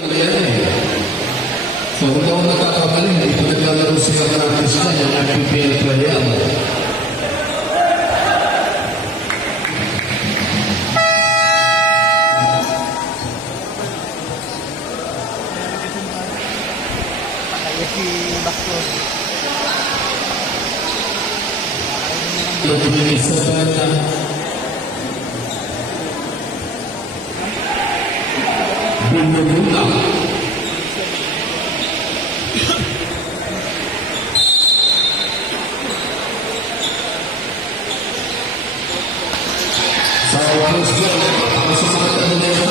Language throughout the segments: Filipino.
Yan eh. So, kung ako nagkakamali, hindi ko naglalaro siya practice na yung FPPL player. Binubunta. Sa waros ko, ang sumakot na nito,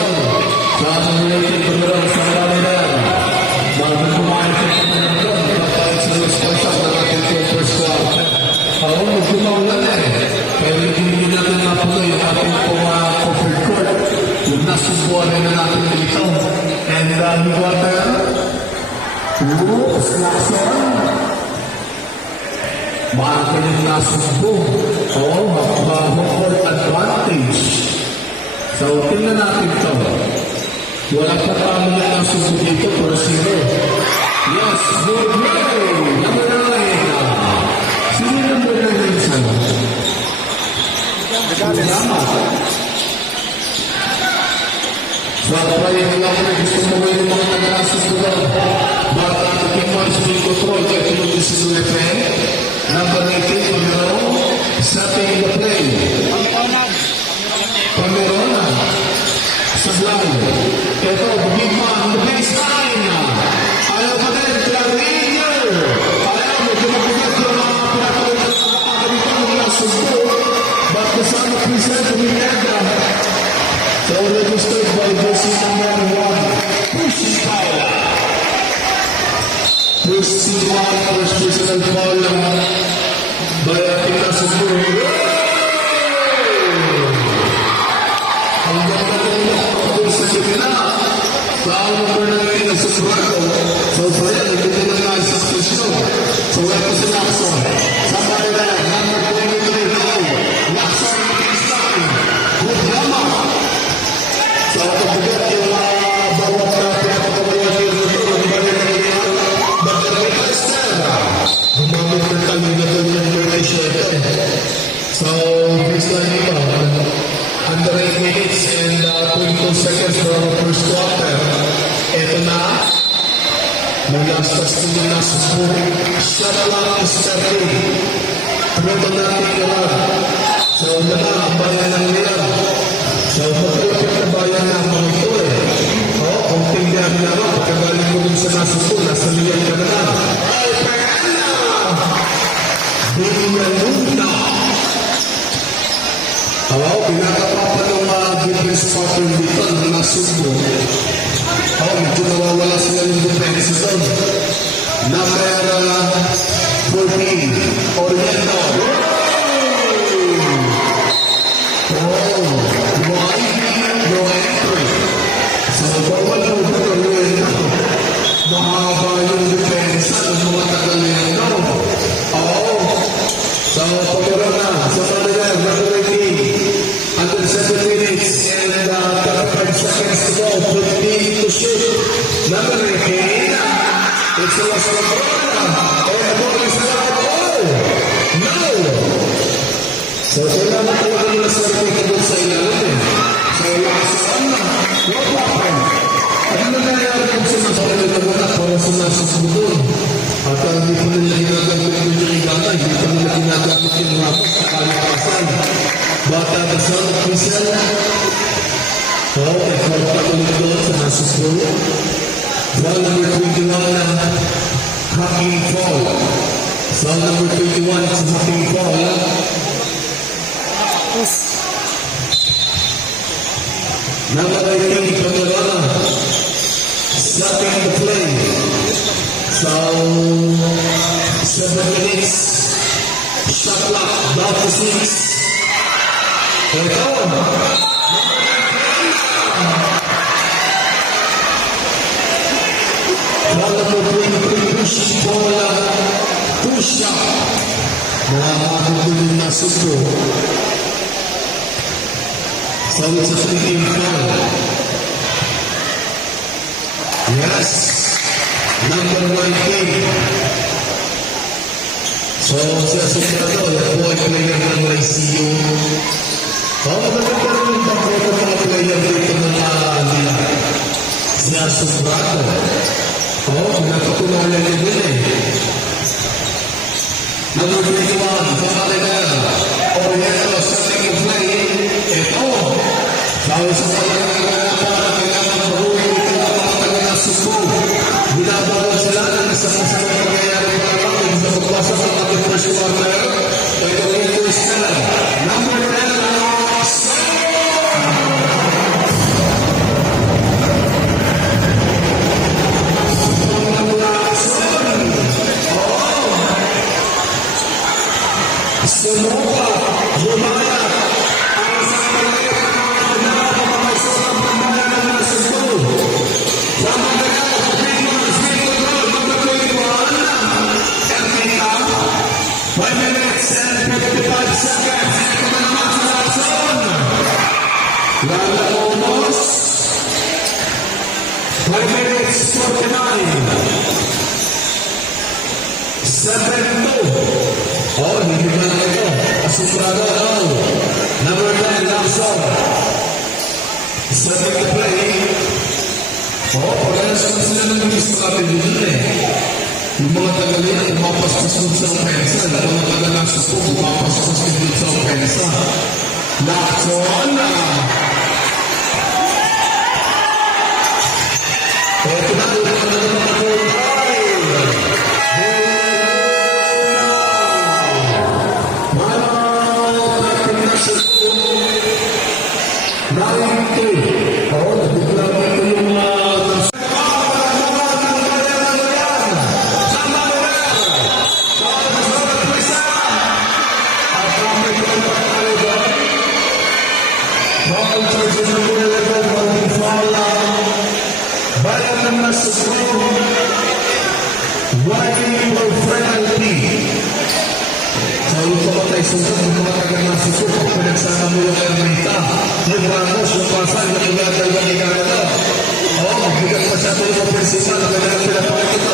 sa ang related program sa kanila, bago kumain sa kanila, kapag sa responsa ng ating first squad. Ako, magkumaulan eh. Kaya hindi natin napuno yung ating covered court. Yung nasubuan na natin dito. And you got there? Oops, last one. Baka yung nasubo. Oo, home advantage. So, tingnan natin ito. Wala pa tama na nasubo dito, 4-0. Yes, good play! Number 9. Sino number 9 yung sana? Gama. So, kaya nila ko na gusto mo yung mga nag-asus ko daw. Baka ating mga speed control kaya pinunod si Sulefen. Number 19, Pameron. Setting the play. Pameron. Sablay. Ito, big man, the baseline. Ayaw pa din, Clarinho. Ayaw mo, dumagugat yung mga pinatuloy na nakakabita ng nasubo. But kasama present with Edra. So, registered by jersey number 1, Pushi Paula. Pushi Paula, first personal foul by ating nasubo. Ang ganda ng nakakabul sa kipina. Sa number 9 na susurado. So, kaya, nagdito na nga sa station. So, ito si Lacson. Somebody there, number 23, now. Lacson, baseline. Good drama. So, pagkagat yung bawat na pinapagawa niyo dito, nagbalik na niya, bagay na Estela. Gumamit ng kanina doon yung formation ito. So, baseline nito, under 8 minutes and 22 seconds for our first quarter. Ito na, mula sa studio na subo, shot clock is starting. Tumunod natin yung so, na ang bayan ng Liam. So, magkalapit na bayan na mga ito eh. O, kung tingnan na naman, pagkagaling mo dun sa nasubo, nasa Liam ka na lang. Ay, Perna! Binalunta! Oo, pinakapapa ng mga defense partner dito ng nasubo. Oo, medyo nawawala sila yung defense doon. Number 14, Oriento. No entry. So, bawal yung Oriento. Mahaba yung defense ng mga Tagaleno. Oo. So, pagkaroon na. So, Manila, number 18. Under 7 minutes and 35 seconds to go. 15 to shoot. Number 18. It's a loss of the ball. And the ball is not goal. No! So, kailangan talaga nila sa reputable sa ilalim. So, last one. What happened? Ano nangyayari kung sinasabi na wala para sa nasusunod doon? At hindi ko nila ginagamit yung regala, hindi ko nila ginagamit yung rapos sa kalikasan. Bata na sa Prisel. Okay, korta ulit doon sa nasusunod. Ball number 21 na Hacking Fall. Ball number 21 sa Hacking Fall. Number 18, Pameron. Stopping the play. So, 7 minutes. Shot clock, about to 6. Ito. Ball number 23, push bola. Push up. Nakakatuloy na subo. So, it's a 3-game foul. Yes. Number 1 king. So, sa Sobrado, yan po ay player ng ICU. Maganda pa rin yung pagkota mga player dito ng nila. Sa Sobrado. Napatunayan niya din eh. Number 21, Pangalaga. Oriental, starting to play. Ito. Dahil sa pagkakalaga para kailangan mahuwi ito ang mga taga ng Subo. Binabawal sila na nasa masama nangyayari para bakit sa pagbasa sa ating first quarter. Ito ito is number 10, Sumoka, Lumaya, ang sa pagkakalaga na pamamaisok ang pamamayan ng Subo. Sa mga minutes and 55 seconds. Ito na naman sa Lacson. Lala almost. 5 minutes 49. 7-2. Hindi ba na ito? Asuprado daw. Number 9, Lacson. Starting to play. Parehas na sila ng gusto natin dito eh. Yung mga tagalina, umapaspas mo sa opensa. Lalo na taga-nasus ko, umapaspas mo sa opensa. Lacson! Ito na, ito na mga goal five. Taga-nasus ko. 9-2. Nabigla mo ito yung bayan ng nasa school, writing for friendly. Sa ulo pa tayo sunod ng mga taga-nasa school, kung pinagsama mo yung Ermita, yung Ramos, yung Pasal, yung Igatay, yung Igatay. Magbigat pa siya ito yung principal, na kailangan pinapakit ito.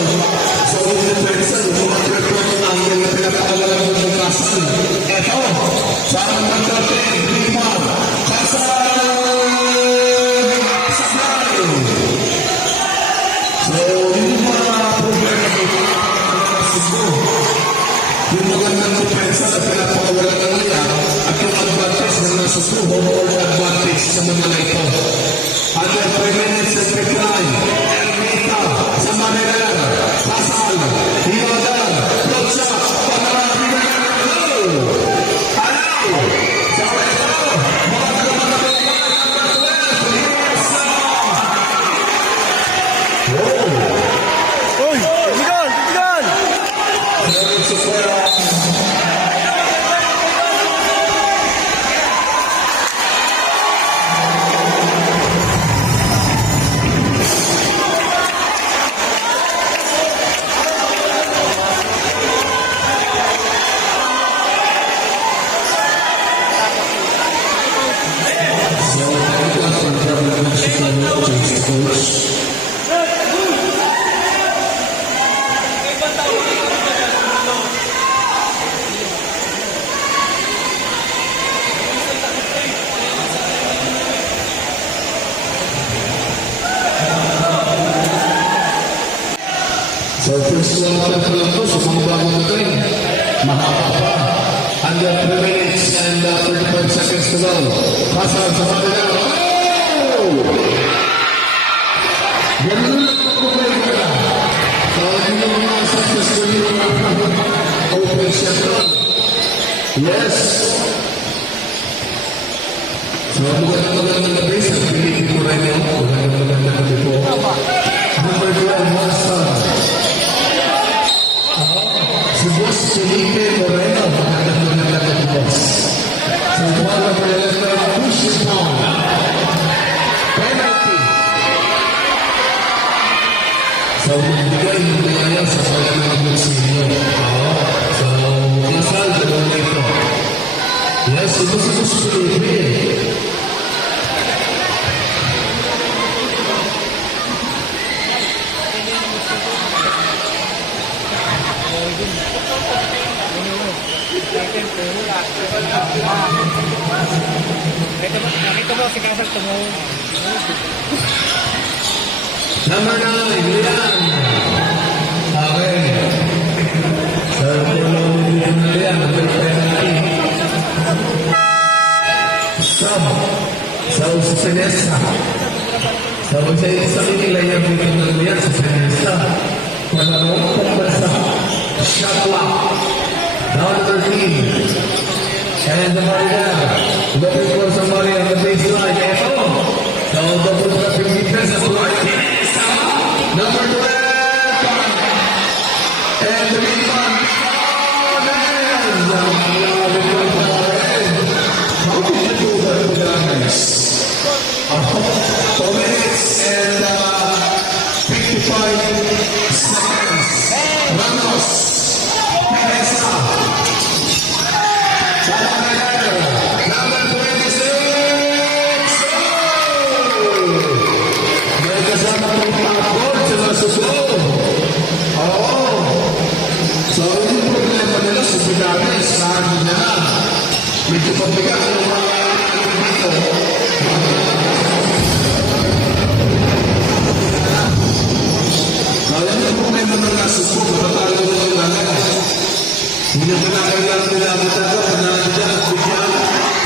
Sa ulo ng principal, yung mga trip-trip ng angle na pinapakawalan mo yung Pasal. Ito, sa ang magdating, Limar, Pasal! So, yung mga problema dito, yung magandang depensa na pinapakawalan ng nila at yung advantage na nasa suho o advantage sa mga na ito. Under 3 minutes and 59, Ermita, sa Manila, Pasal, Hinodan, Lotsa, Panarabi na Alaw! Sa ito, mga Uy! Tigan! Tigan! So, first one pa lang po sa mga bagong train. Mahaba pa. Under 3 minutes and 35 seconds to go. Pasal sa kanila. Oh! Ganun lang po kayo ka. So, hindi mo mga successful yung open shot doon. Yes. So, magandang gabi sa Pilipin mo rin yun. Magandang gabi po. Number 12, Monster. Si Boss Felipe Moreno, magandang gabi boss. So, wala pa lang na push down. Penalty. So, magbigay yung kaya sa kaya ng Bolsillo. So, kasal, gano'n na ito. Yes, ito si Boss Felipe. Number 9, Lian. Okay. Serve for Lian. Penalty. Sa Senesa. Sa kanila yung bigyan ng Lian sa Senesa. Panarong pagbansa. Shot clock. Down 13. And the Maria. Looking for somebody on the baseline. Eto. So, double traffic defense as well. Number 12. And the rebound. How did you do that, guys? 4 minutes and 55 seconds. Ramos. Teresa. Number 26. May kasama po tapos sa nasusunod. Oo. So, yung problema nila sa Pilates, sabi na na. Medyo pabigat ng mga dito. Kaya yung problema ng nasusunod, matalo na yung lalaki. Hindi na kailangan nila ang matalo, kailangan nila ang bigyan.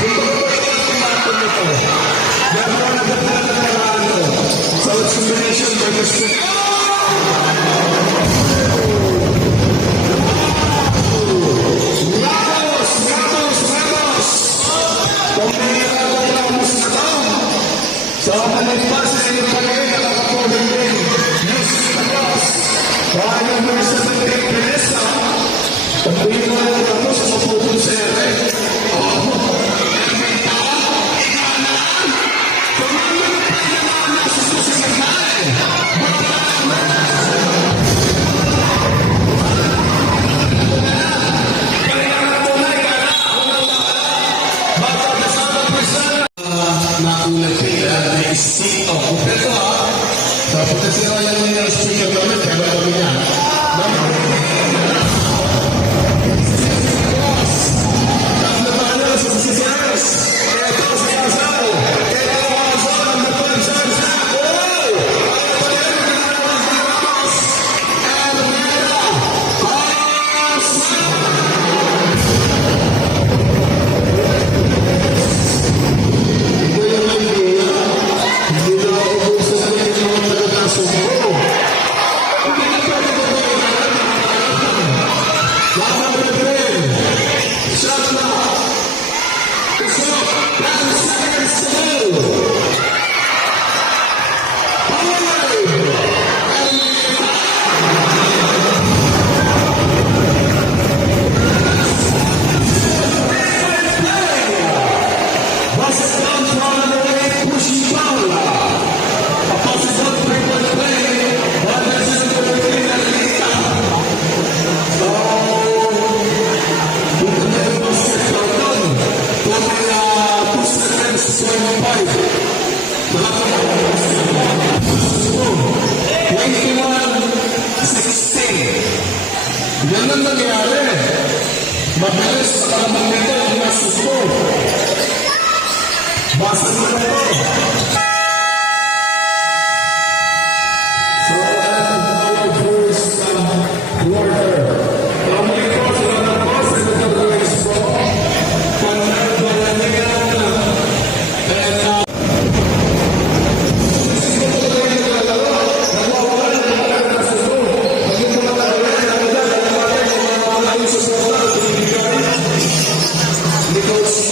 Kung pagpapagyan ang matalo nito, gano'n na gano'n na gano'n. So, it's combination by the stick. So, nalipas na yung palagay na nakapulong din. Music across. Kaya number 17, Vanessa. Pagpuyin mo na tapos, maputol sa ere. Nakulat sila na stick of Pupeto ha. Tapos na sila yung stick of Pupeto, kaya kami niya. Tapos na paano sa CCRS. Ito sa Asao. Ito ang Asao ng Napan sa Asao. Yan ang nangyari. Mabilis sa kalamang nito yung nasusunod. Basta na ito. So, and first quarter. Kamay ko sila na po sa nagkakalis po. Because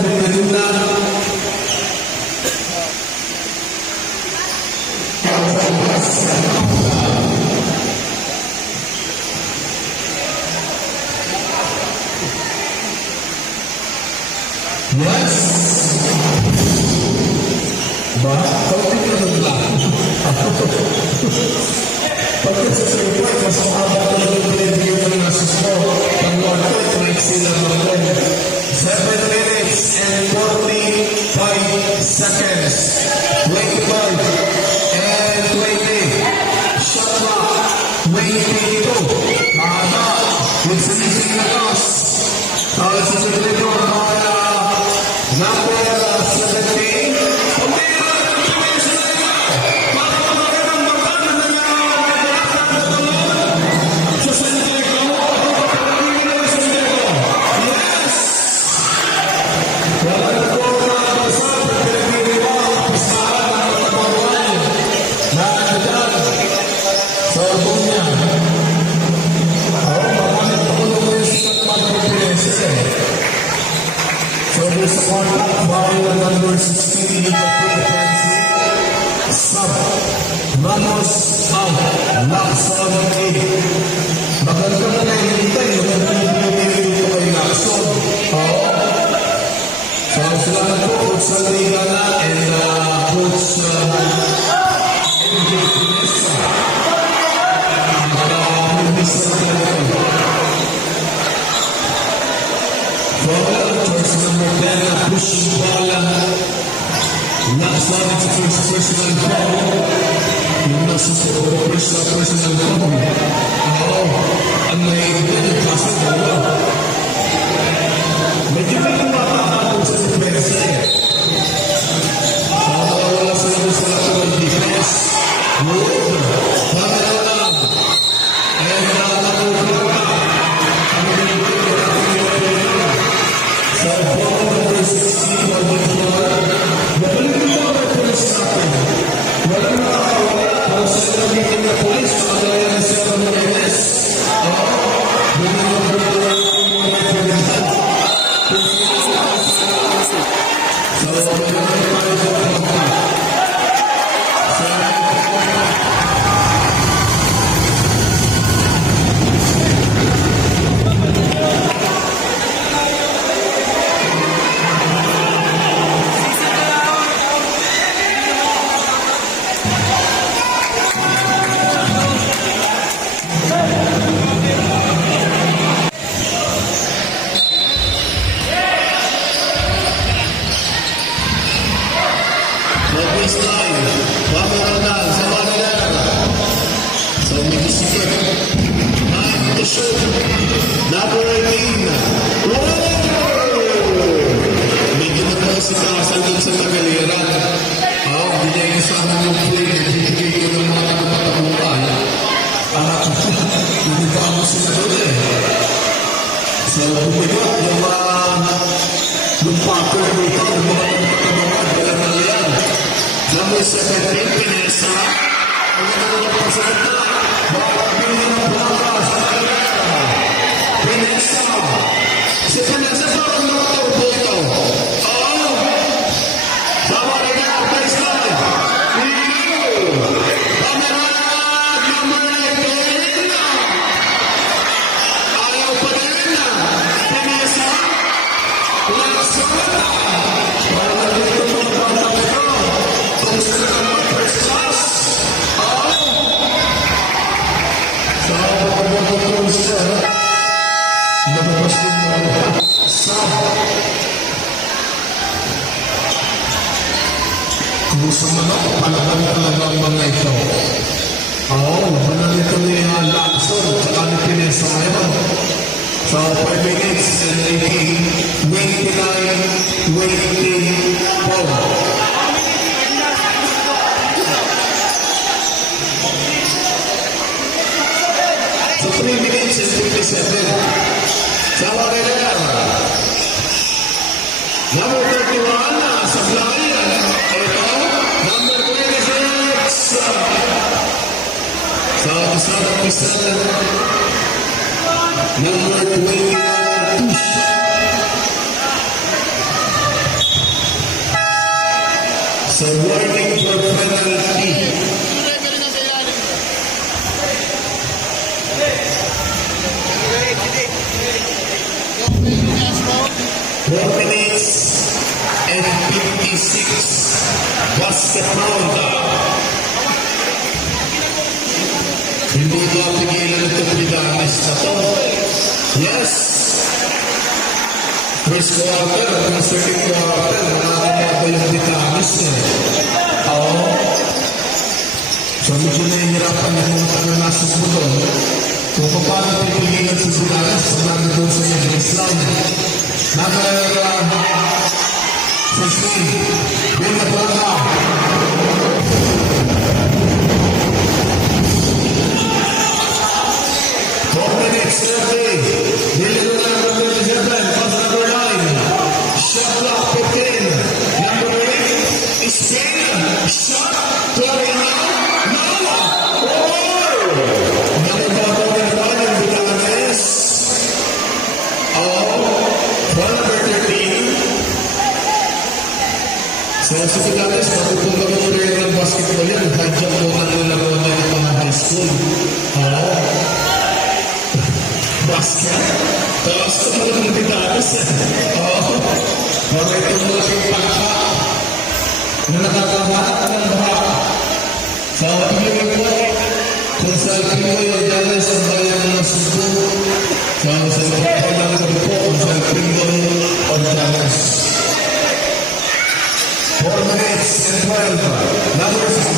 Maganda. Yes. Ba? Kaunting ganun lang. Pagkat sa support, mas makaba ko yung review ng nasus mo. Pag-workout, may sila mag 7 minutes and 45 seconds. 25 and 20. Shot clock. 22. Mahaba. With finishing na toss. Tawag sa Rodrigo. Number 17. Number 16 in the frequency. Ramos out. Lacson 8. Maganda mo na hinintay. Maganda dito kay Lacson. So, sila na po, Coach Sandrigana and Coach MJ Pinesa. Pinesa na po. First number 10, pushing ball. Last one is the first personal foul. Yung nasa personal foul. Ang naiigyan yung kaso dalawa. Medyo may kumakakapon sa defense eh. Wala sa labas sa lateral defense. Wood. Kamera lang. And nakuha ka. Ang so, ball number 16 on the floor. Nabalik mo ba ito na sa akin? Walang nakakawala. Kung sa nabigyan na polis, makagaya na siya ng Menes. Ganyan ang mga pinagpilitan. So, ganyan ang mga number 18. Medyo na po si Kasal dun sa Tagaliran. Binigay ko sa amin yung play. Binigay ko ng mga tagapatabukan. Binigay mo sila doon eh. So, binigay yung Packer dito, yung mga tagapatabukan. Kaya na yan. Number 17, Pinesa. Ang ganda na sa kanta. Bakit ng Blanca sa Tagaliran. Pinesa. Si Pinesa pa ang mga turbo. Sama rin ang baseline. Pamerad number 18. Ayaw pa rin. Pinesa. Lacson. Wala dito mga bata ito. Kung sila ka mag-first class. So, pagkakotong siya. Nababas din mo sa kumusta naman, palaban talaga ang mga ito. Labanan ito ni Lacson tsaka ni Pinesa ngayon. So, 5 minutes and 18, 29-24. So, 3 minutes and 57. Sama rin na. Number 31, sa flyer. Ito, number 26. Sa Kasada Pisa, number 21, So warning for penalty. 4 minutes and 56 basket ronda. Hindi ba pigilan ito Bridanes na to? Yes! First quarter at ang second quarter, nakakamato yung Bridanes eh. Oo. So medyo nahihirapan yung mga taga-nasas mo doon. Kung paano pipigilan sa Bridanes, pag doon sa yung baseline. Number 16, Bill Navarra. So, sa Pilates, matutunga mo rin ng basketball yan. Hadyak mo ang nalaro na yung mga high school. Oo. Basket. Tapos sa mga Pilates. Oo. Mga itong malaking pangka. Na nakakabahat ng baha. So, tingin mo, kung sa Pinoy, dahil sa bayan ng Cebu. So, sa mga kailangan ko po, kung sa Pinoy, o Dallas. 4 minutes and 12. Number 3.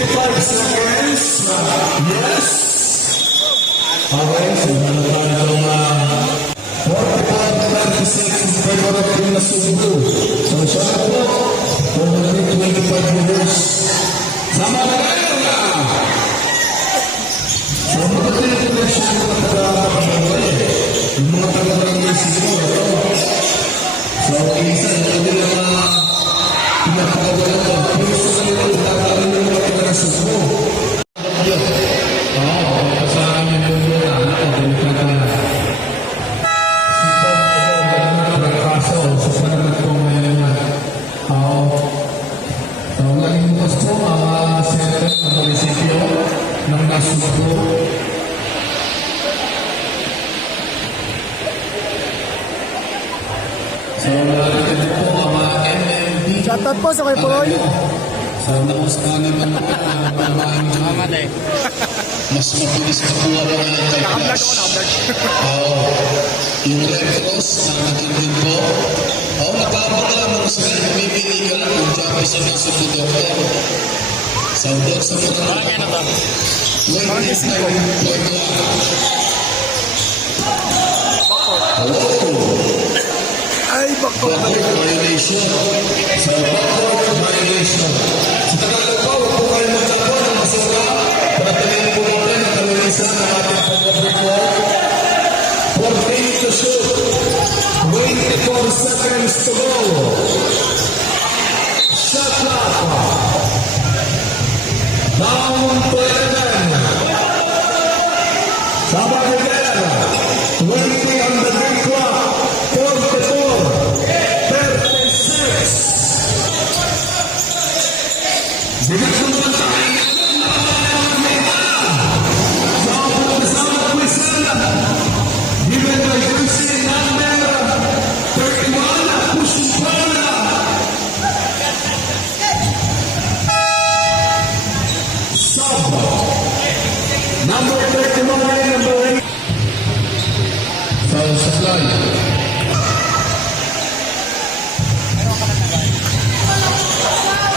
55 seconds. Yes. Okay, so tayo ng 45-36 in favor of Team Nasugbu. So siya na po, for the 25 minutes. Sama na kayo na! So magandang po siya ng mga taga-pagkakabay. Yung mga taga-barangay siguro. So isa, yung mga pinapakagalan ko. Pero sa kanila, tatawin ng mga taga-Nasugbu. Shoutout po sa kay Poroy. Sa nakustahan naman ako na pamahan naman. Mas mabilis makuha ko ng Naka-vlog ako, naka-vlog. Yung Red Cross na nagiging po. Nagpapaka lamang sa pumipili ka lang kung dyan sa nasa doktor. Sa doon sa mga Parang yan na ba? latest na yung pwede. Ay, bako. Backward violation. Sa backward violation. Sa Tagalog po, huwag po kayo magtapo ng masura. Pagkatalin po natin ang kalunisan ng ating pag-record. 14 to shoot. 24 seconds to go. Shot clock. Down to 11. Sabah Rivera. 20 on the big clock. 44. 36. Bigat naman tayo. Sama Quisela. Given by jersey number 31. Pushing Paula. Sabo. Number 31, number 8. Foul supply.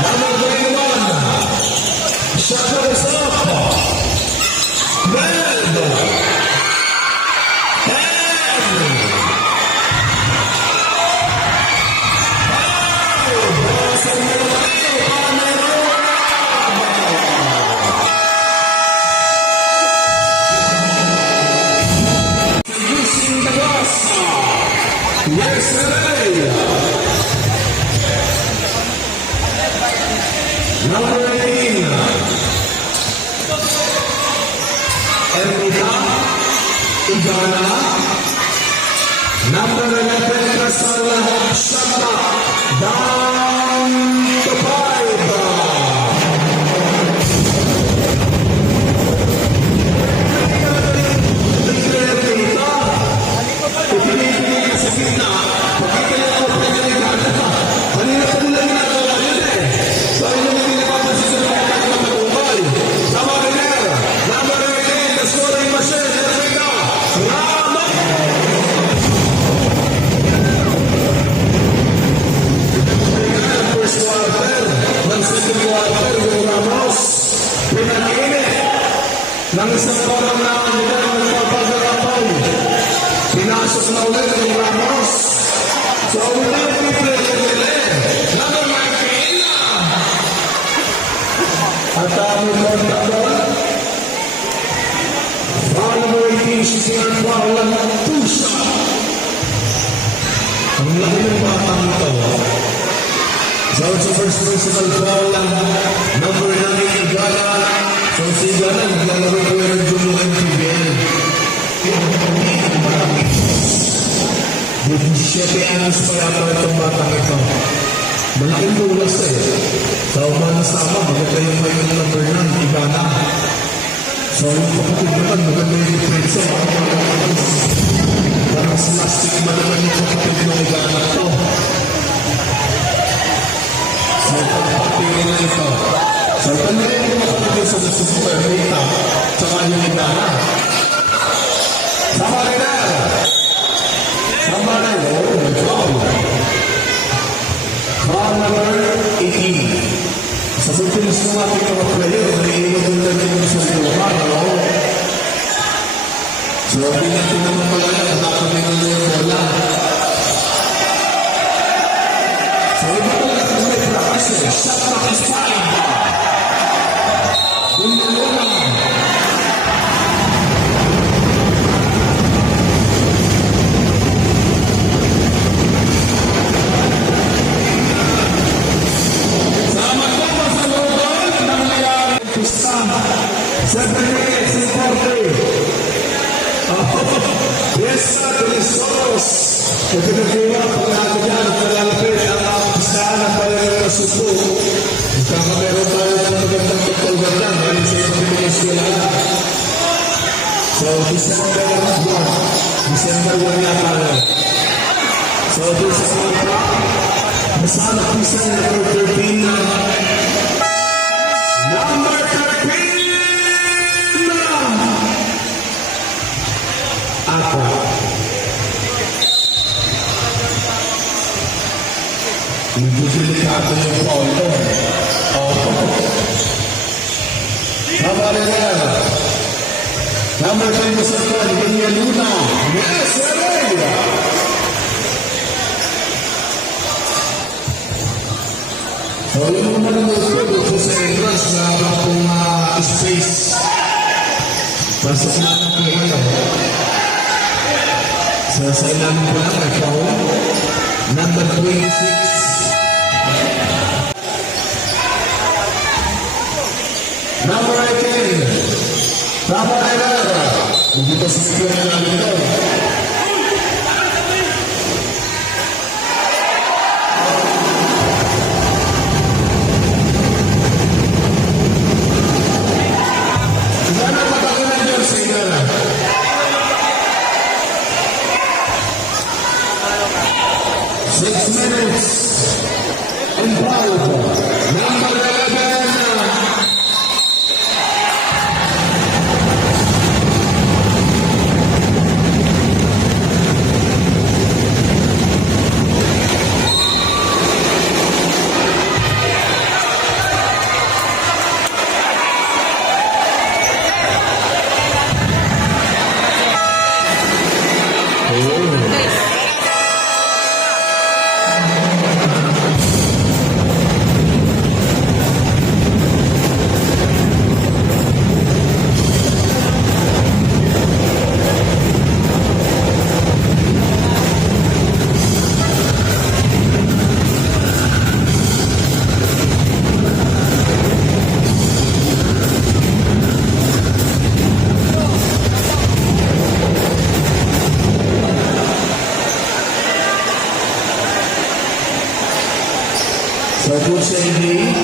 Number 21. Shot is up. Red. Using the glass. Yes, number 18. Erika Igana. Number 11, Kasal Shama. Down to 5. Nang isang parang na nila ng pagpapagarapan. Pinasok na ulit ng Ramos. So, ulit people number 19. At aming kontakon. Foul number 18, sisiyan foul ng Tusa. Ang laki ng batang ito. So, it's the first principal foul ng number 9, Igala. So, si Igala, naglalaro ko yung Juno and PBL. With 7 anos pa yata itong batang ito. Malaking bulas Sa umana-sama, maganda yung may number 9, Igala. So, yung kapatid naman, maganda yung defense. Parang plastic man naman yung kapatid ng Igala ito. So, pagpapili na ito. So, kanilin yung kapatid sa super meta. Tsaka yung Igala. Sama rin na! Sama rin. Oh, may foul. Foul number 18. Sa Pilipinas ng ating mga player, naiiwan lang din sa lupa, no? So, hindi natin naman malaya, nakakaminan na yung bola. So, iba po natin may practice, shot practice time. Bunga-bunga. Yes, Teresos. Pagkakagawa, pagkakagawa dyan, palalapit ang pisahan ng palalang supo. Kaya meron tayo ng magandang pagkalgandang, galing sa isang Venezuela. So, December 1. December 1 na tayo. So, doon sa mga masama pisan number 13 na. Number 13! Ako. Medyo delikado yung polo. Tama rin yan. Number 10 mo sa kwan, Ganyan Luna. Yes, Ray! So, yun mo naman yung ito sa entrance na bakong space. Pasok na ng kayo. So, sa ilalim ko lang, ikaw, number 26. Number 18. Tama na yan. Hindi pa sige na namin ito. Sana patakinan niyo sa inyo. 6 minutes and 12. Number 11. So, good saving.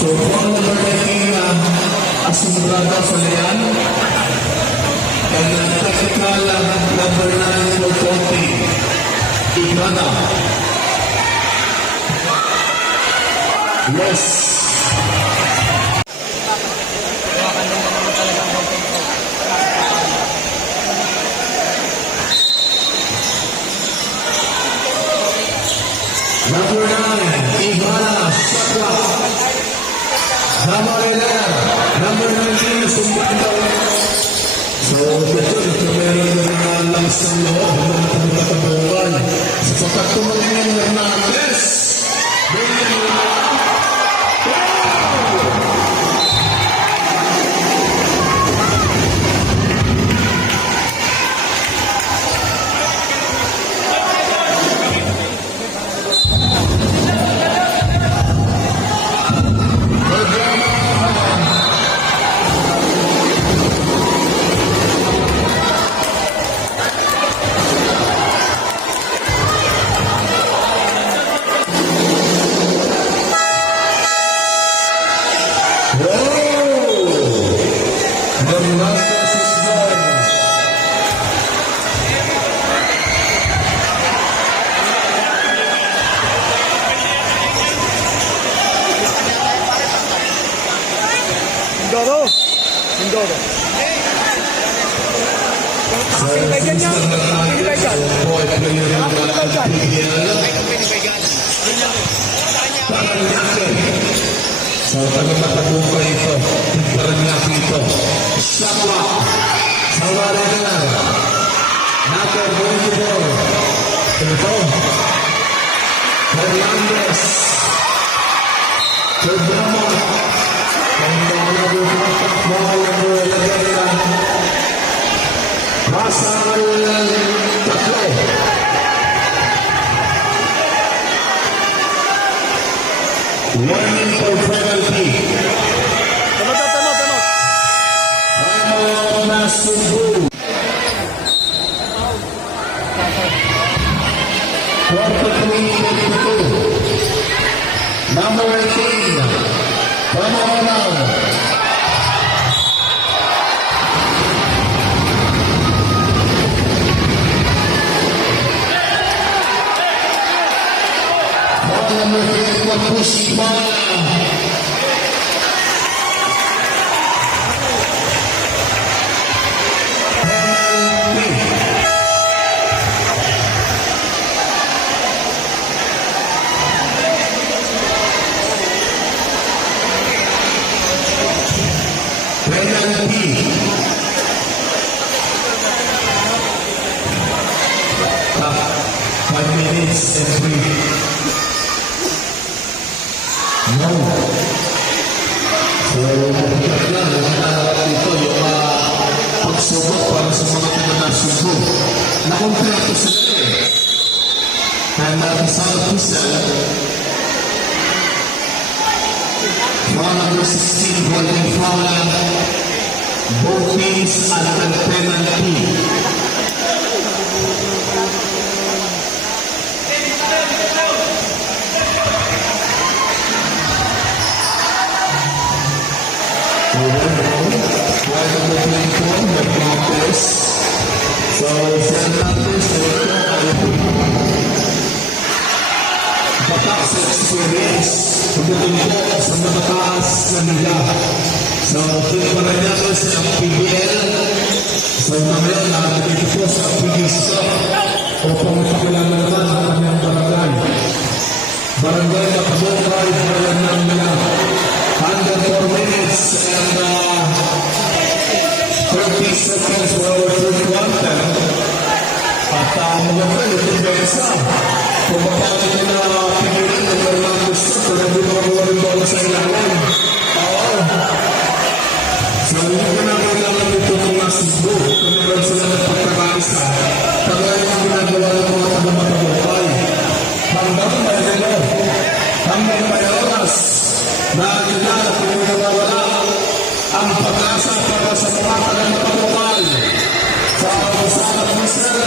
So, kung number 19 asimulada sa liyan, and technical number 9 for 40, Igana. Yes. Number 9, Igana, Sakwa. Number 11, number 19, Sumbanda. So, ito meron na mga langs ng loob ng pagkakabuhan. Sapagkat tumulong ng Hernandez. Ganyan mo na. Mindoro. Pinipay dyan niya. Pinipay dyan. Boy, player yung wala ng PBL. Paranaque. So, taga-matagupay ito. Paranaque ito. Sakwa. Sawari na lang. Number 24. Ito. Hernandez. Sobramo. Ang mga nabukatak mga nagulagay na. Masal tatlo. Warning for penalty. Tamot. Ano na Cebu. 43-22. Number 18. Pamahalang. Number 21, Pushibala. Penalty. 5 minutes and 3. No. So, mabigat lang. Ito yung pagsubok para sa mga taga-Cebu. Nakompleto sila eh. And Rizal Pizal, number 16, Golden Fowler, both teams at the penalty. So, Fernandez, batak sa experience, pagdatingin sa matataas na nila. So, pinaparanayan sa PBL. So, mamaya nakakita po sa PBS upang makakilala naman ang kanyang barangay. Barangay na kabukay, barangay nila. Under 4 minutes and 30 seconds for our first quarter. At mga friend, ito bensa. Kung bakit nila pigilan ng Fernandez ito, na di makakuha bola sa ilalim. Oo. So, hindi ko na kailangan dito ng Cebu. Kung meron sila ng pagkakaisa. Tagay ang ginagawa ng mga taga-matagupay. Hanggang mayroon. Hanggang may oras. Na nila na pinagawala ang pag-asa para sa mga taga-matagupay. Sa pag-usapan ng Sir.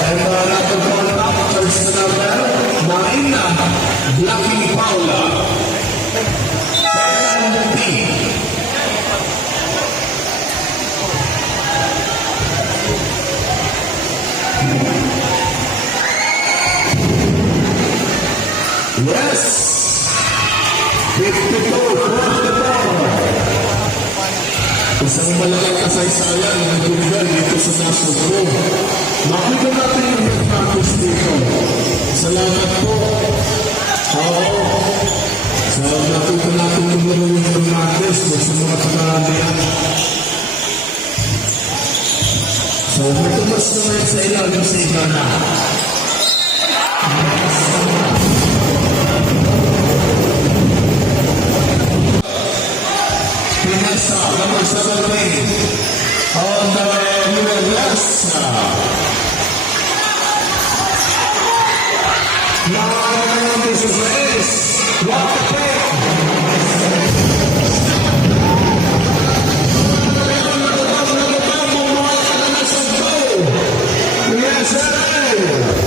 And natin po ang tapos na number 9, Blackie Paula. Penalty. Yes! 52-44. Isang malaking kasaysayan na nagulgal dito sa Cebu. Makita natin yung nag-practice dito. Salamat po. Oo. So, nakita natin yung marunong nag-practice sa mga taga-alian. So, may tumas naman sa ilalim sa Igana. Pinasa, number 17. On the U.S. Now, this is race. What the pick? Yes, sir.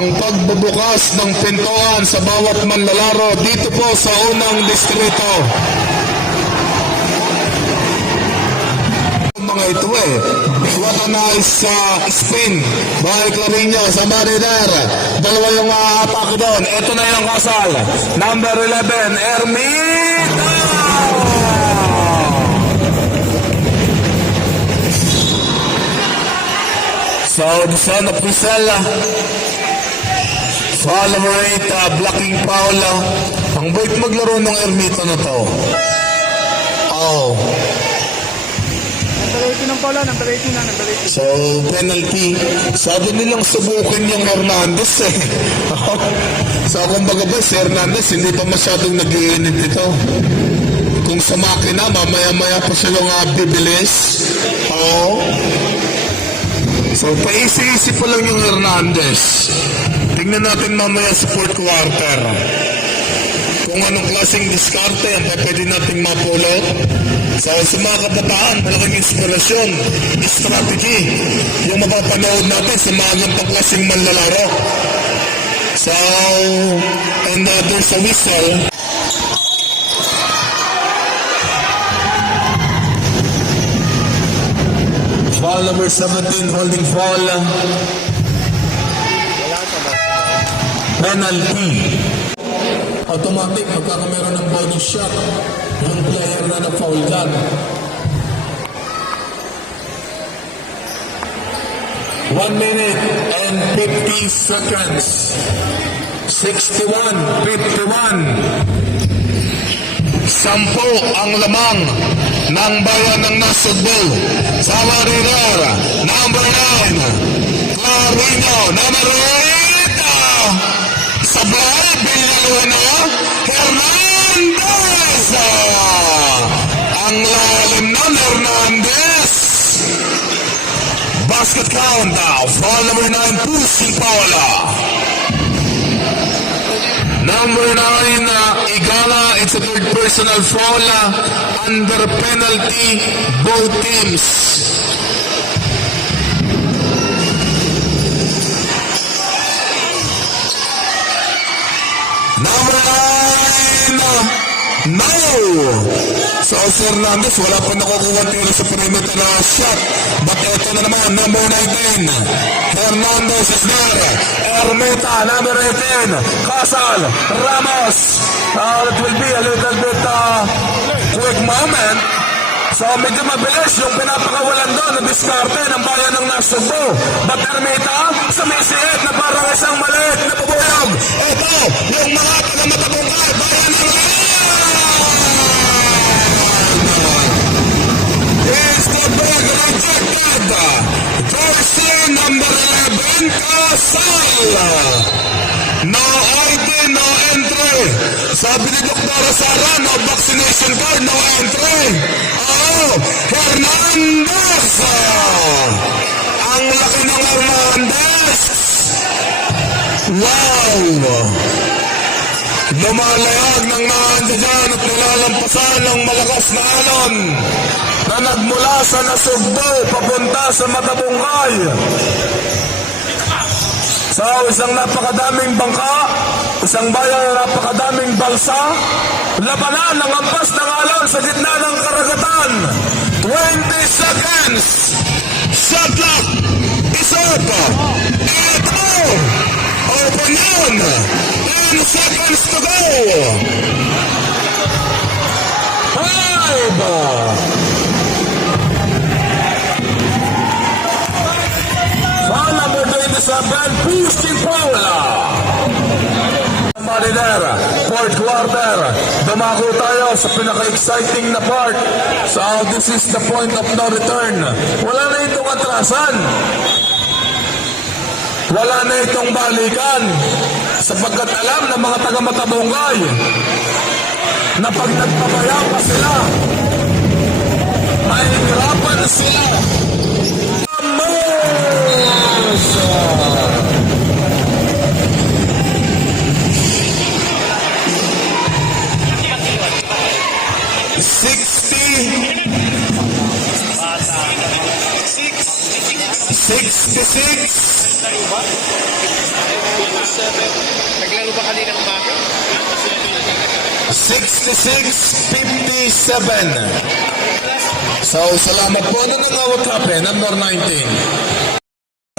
ang pagbubukas ng pintuan sa bawat manlalaro dito po sa unang distrito. Mga ito what a nice spin by Clarinho sa Mariner. Dalawa yung atake doon. Ito na yung kasal. Number 11, Ermita! So, the son of Priscilla. Follower 8, blocking Paula. Ang bait maglaro ng Ermita na to. Oh. Number 18 ng pala, number 18 na, number 18. So, penalty. Sabi nilang subukin yung Hernandez So, kumbaga ba, si Hernandez hindi pa masyadong nag-iinit ito. Kung sa makina, mamaya-maya pa silang bibilis. Oo. So, paisi-isi pa lang yung Hernandez. Tingnan natin mamaya sa fourth quarter. Kung anong klaseng diskarte ang pwede nating mapulot. So, sa mga kabataan, malaking inspirasyon, strategy, yung mapapanood natin sa mga ganitong klaseng manlalaro. So, and there's a whistle. Foul number 17, holding foul. Penalty. Automatic, magkakameron ng bonus shot yung player na na-foul dyan. 1 minute and 50 seconds. 61-51. 10 ang lamang ng bayan ng Nasugbo. Sa Mariner, number 9, Clarinho, number 8, Sablay, Villanueva, Hernandez. Ang lalim ng Hernandez. Basket count now. Foul number 9, pushing Paula. Number 9, Igala, it's a third personal foul under penalty, both teams. Number 9, no! So, si Hernandez, wala pa nakukuha tira sa perimeter na shot. But ito na naman, number 19. Hernandez is there. Ermita, number 18. Casal, Ramos. It will be a little bit quick moment. So, medyo mabilis yung pinapakawalan doon na diskarte ng bayan ng Nasugbo. But Ermita, sumisiit na parang isang maliit na pabuyog. Ito, yung mga tagamatabungkay, bayan ng is the ball rejected. Jersey number 11, Casal. No ID, no entry. Sabi ni Dr. Sara, no vaccination card, no entry. Oh, Hernandez. Ang laki ng Hernandez. Wow. Lumalayag ng mga andyan at nilalampasan ng malakas na alon na nagmula sa Nasugbo papunta sa Matabungkay. So, isang napakadaming bangka, isang bayan na napakadaming balsa, labanan ng ampas ng alon sa gitna ng karagatan. 20 seconds. Shot clock is up. Ito. Open yun. 10 seconds to go. 5. Foul number 27, pushing Paula. Mariner, fourth quarter. Dumako tayo sa pinaka-exciting na part. So this is the point of no return. Wala na itong atrasan. Wala na itong balikan. Sapagkat alam ng mga taga-Matabungkay na pag nagpabaya pa sila, mahihirapan sila. 66-57. So, salamat po. Ano nang what happened? Number 19.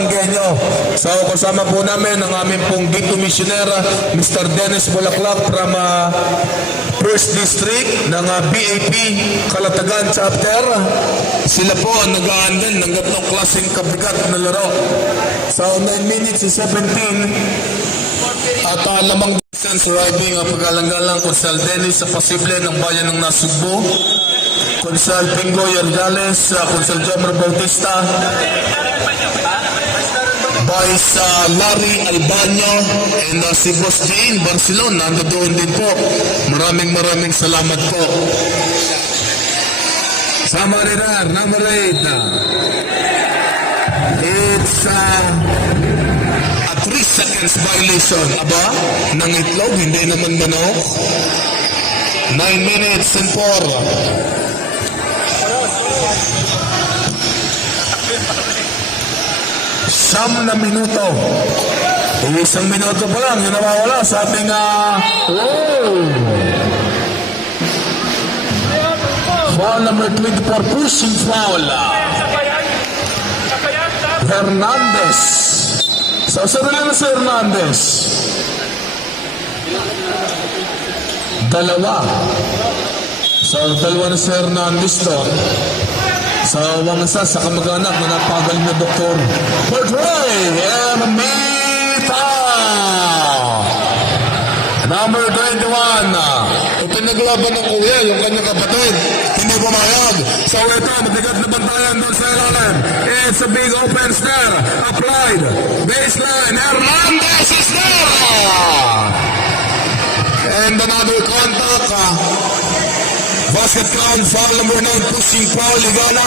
Genyo. So, kasama po namin ang aming pong Big Commissioner, Mr. Dennis Bulaklak from First District ng BAP Kalatagan Chapter. Sila po ang nag-aandal ng gatong klaseng kabigat na laro. So, 9 minutes and 17. At lamang distance riding ang pag-alang-galang Konsal Dennis sa posible ng bayan ng Nasugbo. Konsal Pingo Yardales, Konsal Jomer Bautista, Vice Larry Albano, and si Boss Jane Barcelona, nandoon din po. Maraming salamat po. Samarirar, number 8. It's a 3 seconds violation. Aba, ng itlog, hindi naman manok. 9 minutes and 4. Siyam na minuto. Isang minuto pa lang, yun nawawala sa ating foul number 24, pushing foul. Hernandez. So, sarili na si Hernandez. Dalawa. So, dalawa na si Hernandez doon. Sa mga sa kamag-anak na napagal na doktor. Portray Ermita! Number 21. Ipinaglaban ng kuya, yung kanyang kapatid. Hindi pumayag. So ito, mabigat na bantayan doon sa ilalim. It's a big open snare. Applied. Baseline. Hernandez is there! And another contact. Basket count, foul number 9, pushing foul, Igana.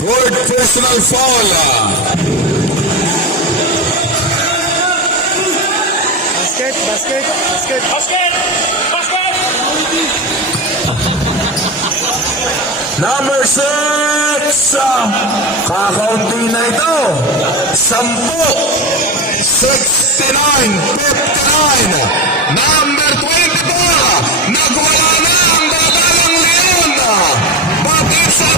Third personal foul. Basket! Number 6. Kakaunti na ito. 10. 69, 59, number 24, nagwala na ang babalang Leon. Bakit sa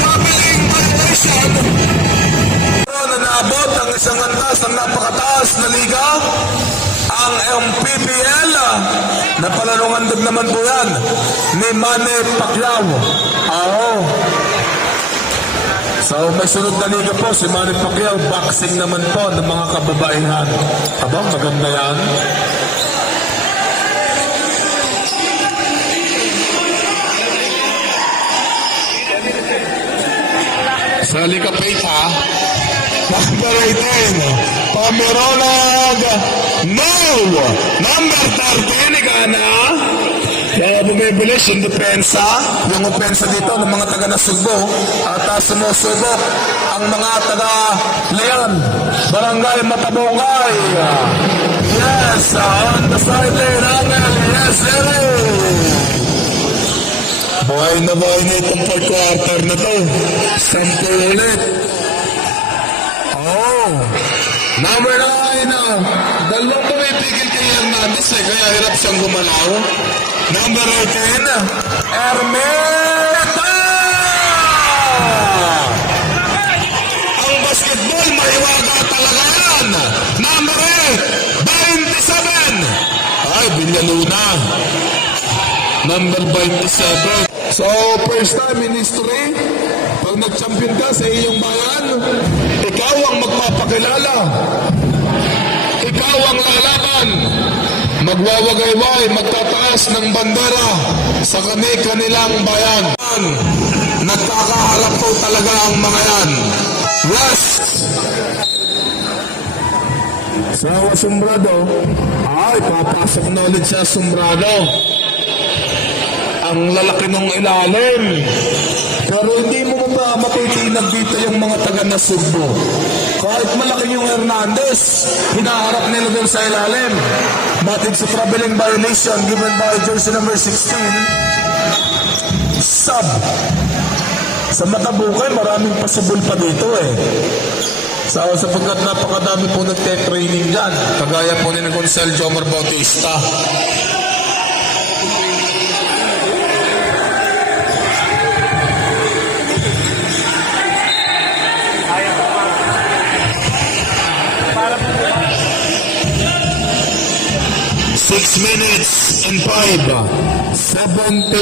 traveling violation? Na naabot ang isang antas ng napakataas na liga, ang MPPL, na palalungan din naman po yan, ni Manny Pacquiao. So, may sunod na liga po, si Manny Pacquiao, boxing naman po ng mga kababaihan. Abang, maganda yan. Sa liga pay ha, number 18, Pomeronag, no! Number 13, Igana. Kaya bumibilis yung depensa, yung opensa dito ng mga taga-Nasugbo at sumusubok ang mga taga-Leon, Barangay Matabongay. Yes, on the sideline, Angel, yes, zero. Buhay na itong fourth quarter na to. 10 ulit. Number 9, dalawang pumipigil kay Hernandez kaya hirap siyang gumalaw. Number 10, Ermita! Ang basketball, maiwaga talaga yan. Number 8, 27. Ay, Villaluna. Number 27. So, first time in history, pag nag-champion ka sa iyong bayan, ikaw ang magpapakilala. Ikaw ang lalaban. Magwawagayway, magtataas ng bandera sa kanilang bayan. Nagkakaharap po talaga ang mga yan. Yes! So, Sombrado, ay, papasok na ulit siya, Sombrado. Ang lalaki ng ilalim. Pero hindi mo ba mapitinag dito yung mga taga-Nasugbo? Kahit malaki yung Hernandez, hinaharap nila doon sa ilalim. Batig sa traveling violation given by jersey number 16. Sub. Sa Matabukay, maraming pasabol pa dito eh. Sapagkat napakadami po nagte-training dyan. Kagaya po ni Consel Jomar Bautista. Para po po. 6 minutes and 5. 71-62.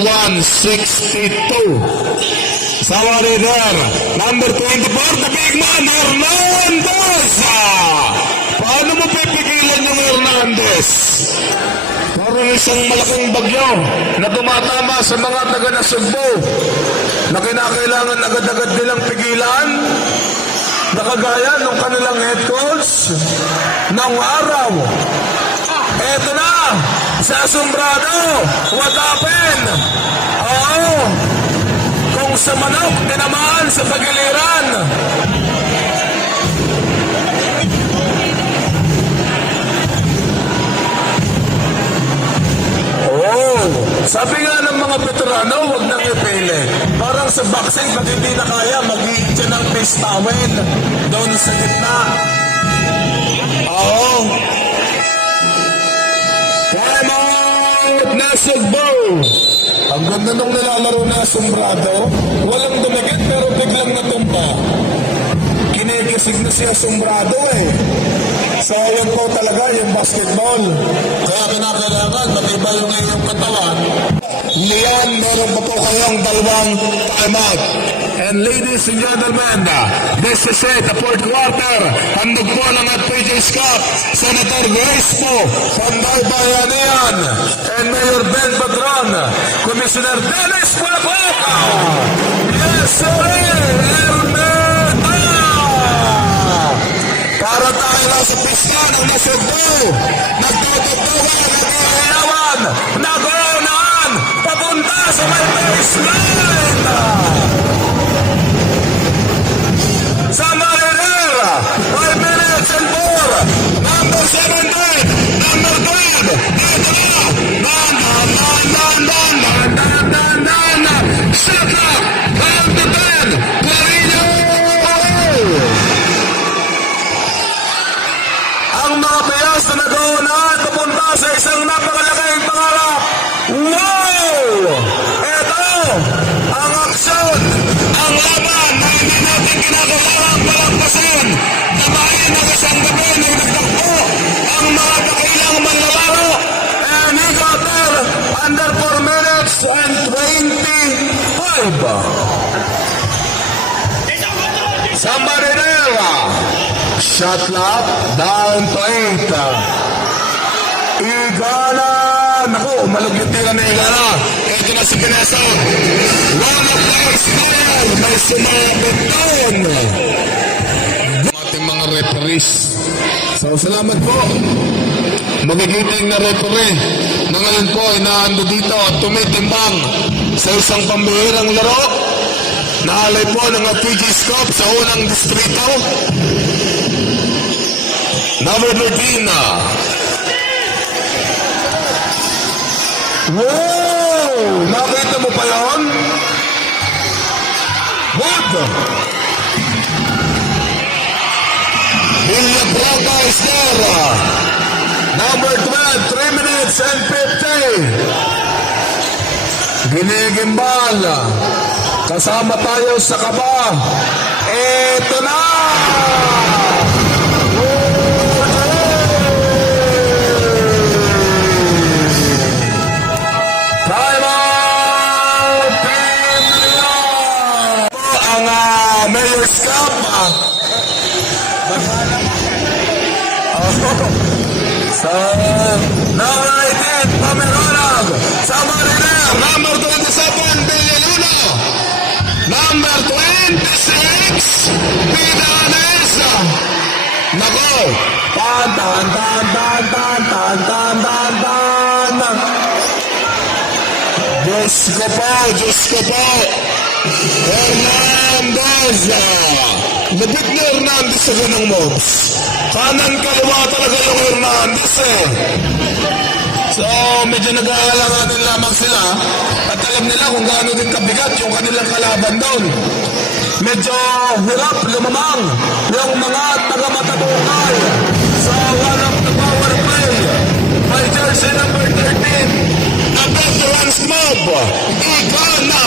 Somebody there. Number 24, the big man, Hernandez. Paano mo pipigilan yung Hernandez? Parang isang malaking bagyo na tumatama sa mga taga na Sugbo na kinakailangan agad-agad nilang pigilan. Nakagaya ng kanilang head coach ng araw. Eto na, sa Asombrado, what happened? Oo, kung sa manok, tinamaan sa pagiliran. Oh, sabi nga ng mga veterano, huwag nang ipili. Parang sa boxing, pag hindi na kaya, mag-iit siya ng face towel doon sa gitna. Oo. Time out na Sugbo. Ang ganda nung nilalaro na Asombrado. Walang dumikit pero biglang natumba. Kinigisig na si Asombrado eh. So yun po talaga yung basketball. Kaya kinakailangan matibay yung iyong katawan. Leon, meron pa po kayong dalawang timeout. And ladies and gentlemen, this is it, the fourth quarter. Handog po ng at PJ's Cup, Senator Grace po, Panday Bayanihan, and Mayor Ben Padron, Commissioner Dennis Pulapoca. Yes, sir, Ermeta! Para tayo lang sa pista ng Nasugbo, nagtutugtugan, nag-iiyawan, nag-uunaan, papunta sa may baseline! Sa Marinera, 5 minutes and 4, number 17, number 12, shut up, count to 10, Carino! Ang mga piyas na nag-uunaan papunta sa isang napakalaking pangarap. Wow! Ito ang aksyon, ang laban na hindi natin kinakailangan palagpasin. Damahin ng isang gabi na nagtakbo ang mga dakilang manlalaro. And he got there under 4 minutes and 25. Somebody there. Shot clock down to 8. Igana. Naku, malugit tira na Igana. Ito na si Pineso. One of our score. May sumabot doon. Ating mga referees. So, salamat po. Magigiting na referee na ngayon po ay naando dito at tumitimbang sa isang pambihirang laro. Naalay po ng PG's Cup sa unang distrito. Number 13. Wow! Nakita mo pa yun? Good! William Braga is there. Number 12, 3 minutes and 50. Ginigimbal. Kasama tayo sa kaba. Eto na! Time out! Ang Mayor's Cup. So, number 18, Pameronag. Somebody there. Number 27, Villanuno. Number 26, Pidanes. Nako. Tan, tan, tan, tan, tan, tan, tan, tan, tan. Diyos ko po, Diyos ko po. Hernandez. Labit na Hernandez sa ganang mobs. Kanan kaliwa talaga yung Hernandez eh. So, medyo nag-aalala din lamang sila at alam nila kung gaano din kabigat yung kanilang kalaban doon. Medyo hirap lumamang yung mga taga-Matabukal sa one of the power play by jersey number 13, the veterans mob, Igana.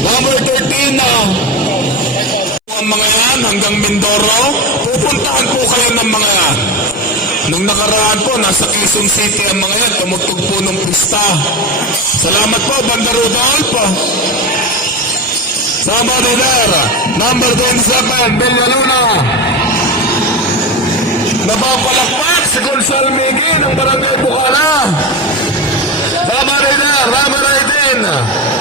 Number 13 na ang mga yan hanggang Mindoro. Pupuntahan po kayo ng mga yan. Nung nakaraan po, nasa Quezon City ang mga yan. Tumugtog po ng pista. Salamat po, Banda Rudolph. Sama Rivera, number 27, Villaluna. Napapalakpak si Gonzal Migi ng Barangay Bukana. Sama Rivera, number 18.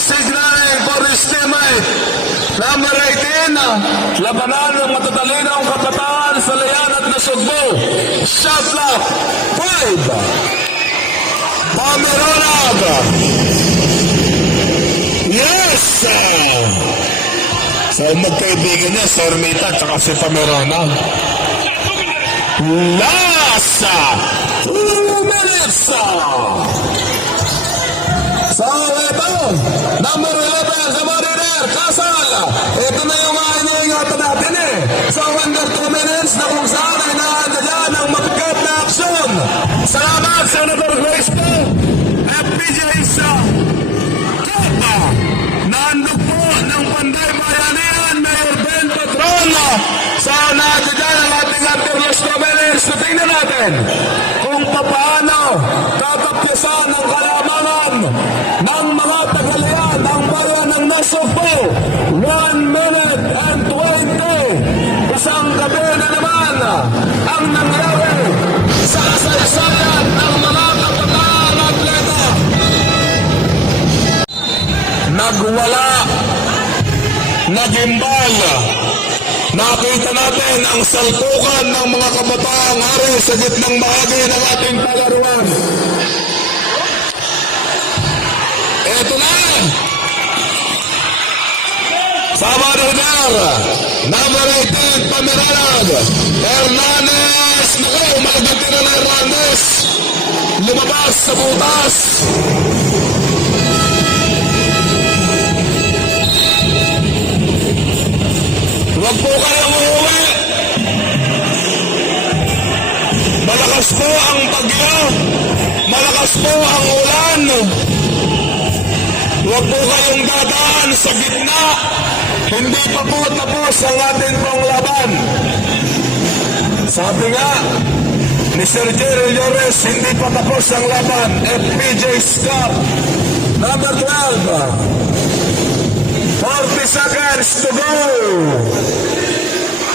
Signaling for his teammate. Number 18, labanan ng matatalinong kabataan sa Layan at Nasugbo. Shot clock, 5. Pameronag. Yes! So, magkaibigan niya, Sir Mita, tsaka si Pameronag. Last 2 minutes! So, ito, number 11, sa Mariner, Kasal. Ito na yung iniingatan natin eh. So, under 2 minutes na kung saan ay naandyan ang mabigat na aksyon. Salamat, Senator Grace po. FPJ sa Copa. Naandog po ng Panday Bayanihan, Mayor Ben Patron. So, naandyan ang ating under 2 minutes. So, tingnan natin kung paano tatapyasan ang kalamangan ng mga Tagalian ng bayan ng Nasugbo. 1 minute and 20. Isang gabi na naman ang nangyari sa kasaysayan ng mga kabataan atleta. Nagwala, nagimbal. Nakita natin ang salpukan ng mga kabataang hari sa gitnang bahagi ng ating palaruan. Ito na! Sama Runar, number 18, Pameranag, Hernanes, naku, malagante na na Hernanes, lumabas sa butas. Huwag po kayong uuwi. Malakas po ang bagyo, malakas po ang ulan. Huwag po kayong dadaan sa gitna. Hindi pa po tapos ang ating pong laban. Sabi nga ni Sir Jerry Llores, hindi pa tapos ang laban. FPJ's Cup. Number 12. 40 seconds to go.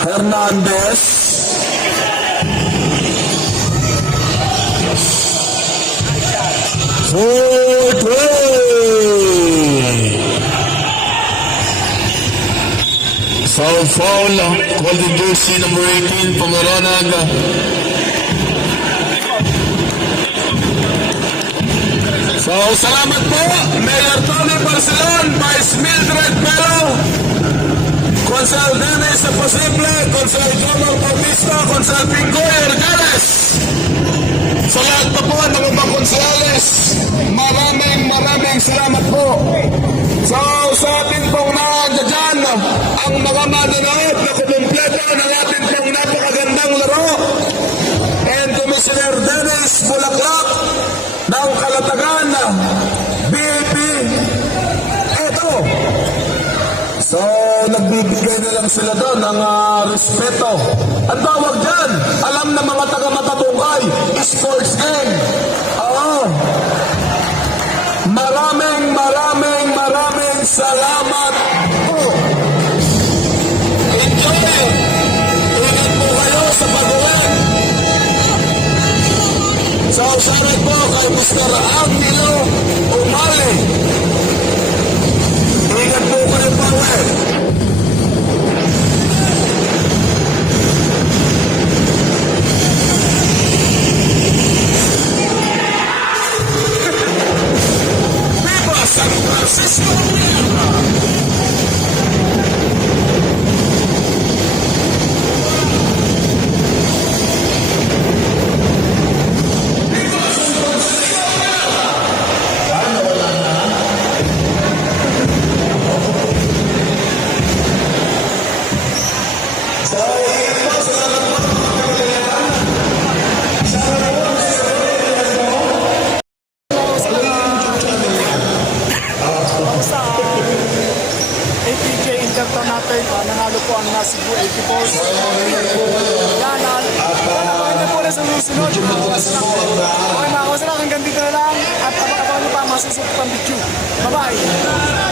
Hernandez. Foul, foul, golden jersey number 18, Pameronag. So, salamat po, Mayor Tony Barcelon, Vice Mildred Pero, Consal Dennis Posible, Consal Jomar Bautista, Consal Pingoy Orgales. Sa lahat pa po ng mga konsyales, maraming salamat po. So, sa ating pong nandiyan, ang mga manonood na kumumpleto ng ating pong napakagandang laro. And Commissioner Dennis Bulaklak ng Kalatagan, BP. Ito. So, nagbibigay na lang sila doon ng respeto. Ang tawag dyan, alam na mga taga-Matabungkay, sports game. Oo. Maraming salamat po. Enjoy! Ingat po kayo sa pag-uwi. So, sorry po kay Mr. Angelo Umali. Ingat po kayo pa-uwi. San Francisco. nanalo po ang Cebu 84. Yan, abangan niyo po rin sa susunod. Mga kawasanak. Okay, mga kawasanak, hanggang dito na lang. At abangan niyo pa ang mga susunod pang video. Bye-bye!